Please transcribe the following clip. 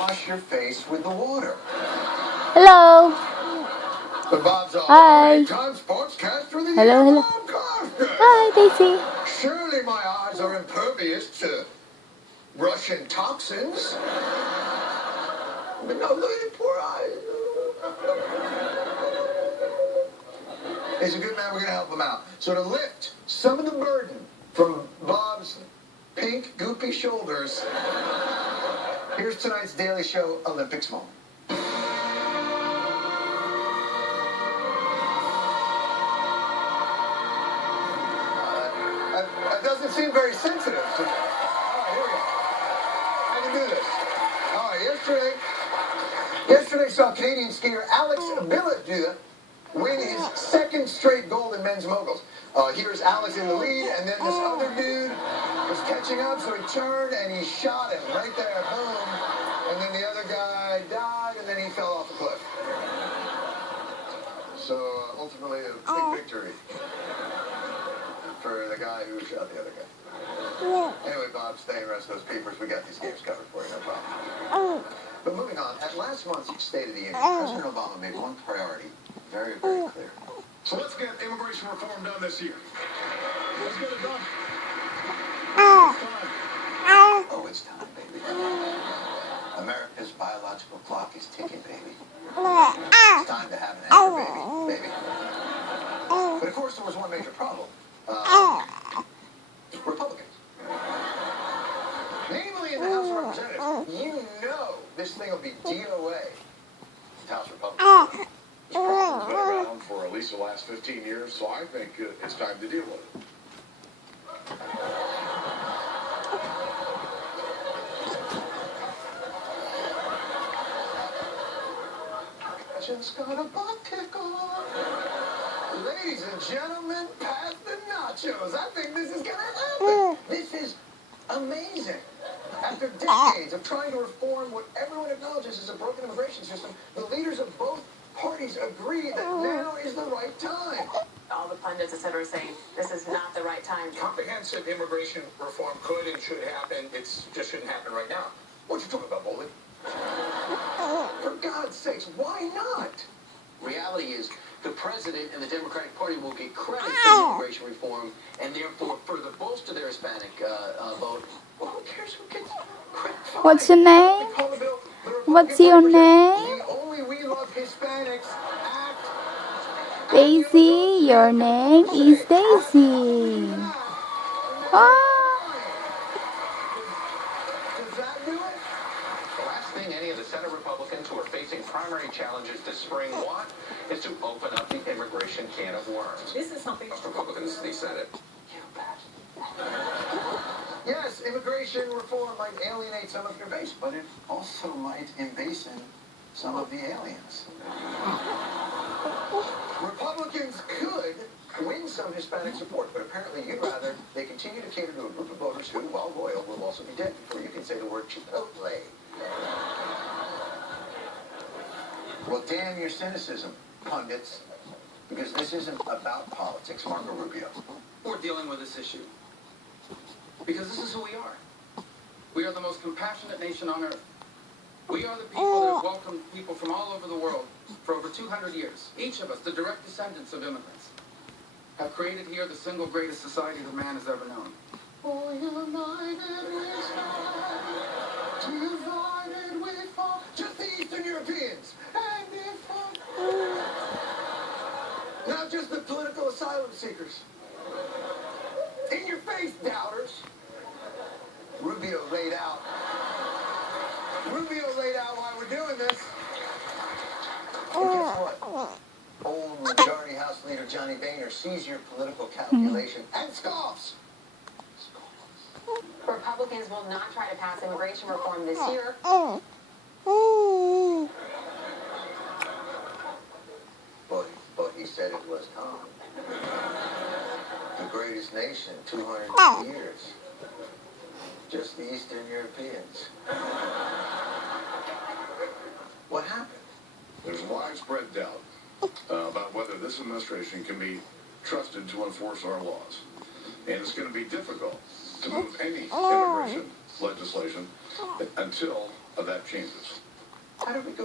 Wash your face with the water. Hello. But Bob's all Hi. Time sportscaster of the Hello, year, hello. Bob Costas. Hi, Daisy. Surely my eyes are impervious to Russian toxins. But no, look at your poor eyes. He's a good man. We're going to help him out. So to lift some of the burden from Bob's pink, goopy shoulders, here's tonight's Daily Show Olympics moment. That doesn't seem very sensitive. All right, here we go. I can do this. All right, yesterday saw Canadian skier Alex Bilodeau win his second straight gold in men's moguls. Here's Alex in the lead, and then this other dude was catching up, so he turned and he shot him right there, boom. And then the other guy died, and then he fell off the cliff. So ultimately, a big victory for the guy who shot the other guy. Anyway, Bob, stay and rest those papers. We got these games covered for you, no problem. But moving on, at last month's State of the Union, President Obama made one priority very, very clear. So let's get immigration reform done this year. Let's get it done. Oh, it's time, baby. America's biological clock is ticking, baby. It's time to have an anchor baby. But of course, there was one major problem. Republicans. Namely in the House of Representatives. You know this thing will be DOA. It's House Republicans. This problem's been around for at least the last 15 years, so I think it's time to deal with it. Just got a butt tickle. Ladies and gentlemen, pass the nachos. I think this is gonna happen. This is amazing. After decades of trying to reform what everyone acknowledges is a broken immigration system, the leaders of both parties agree that now is the right time. All the pundits, etc., are saying this is not the right time. Comprehensive immigration reform could and should happen. It just shouldn't happen right now. What you talking about, Bolin? For God's sakes, why not? Reality is the president and the Democratic Party will get credit for immigration reform and therefore further bolster their Hispanic vote. Well, who cares who gets credit? What's your name? What's your name? The only We Love Hispanics act. Daisy. Your name is Daisy. Oh. Does that do it? The last thing any of the Senate Republicans who are facing primary challenges this spring want is to open up the immigration can of worms. This is something Republicans in the Senate. You bet. Yes, immigration reform might alienate some of your base, but it also might embason some of the aliens. Republicans could win some Hispanic support, but apparently you'd rather they continue to cater to a group of voters who, while loyal, will also be dead before you can say the word Chipotle. Well, damn your cynicism, pundits, because this isn't about politics, Marco Rubio. We're dealing with this issue because this is who we are. We are the most compassionate nation on earth. We are the people that have welcomed people from all over the world for over 200 years. Each of us, the direct descendants of immigrants, have created here the single greatest society that man has ever known. For united we stand, divided we fall. Just the Eastern Europeans. And not just the political asylum seekers. In your face, doubters. Rubio laid out why we're doing this. And guess what? Old Majority House Leader Johnny Boehner sees your political calculation and scoffs. Republicans will not try to pass immigration reform this year. But he said it was time. The greatest nation, 200 years. Just the Eastern Europeans. What happened? There's widespread doubt about whether this administration can be trusted to enforce our laws. And it's going to be difficult to move any immigration legislation until that changes. How did we go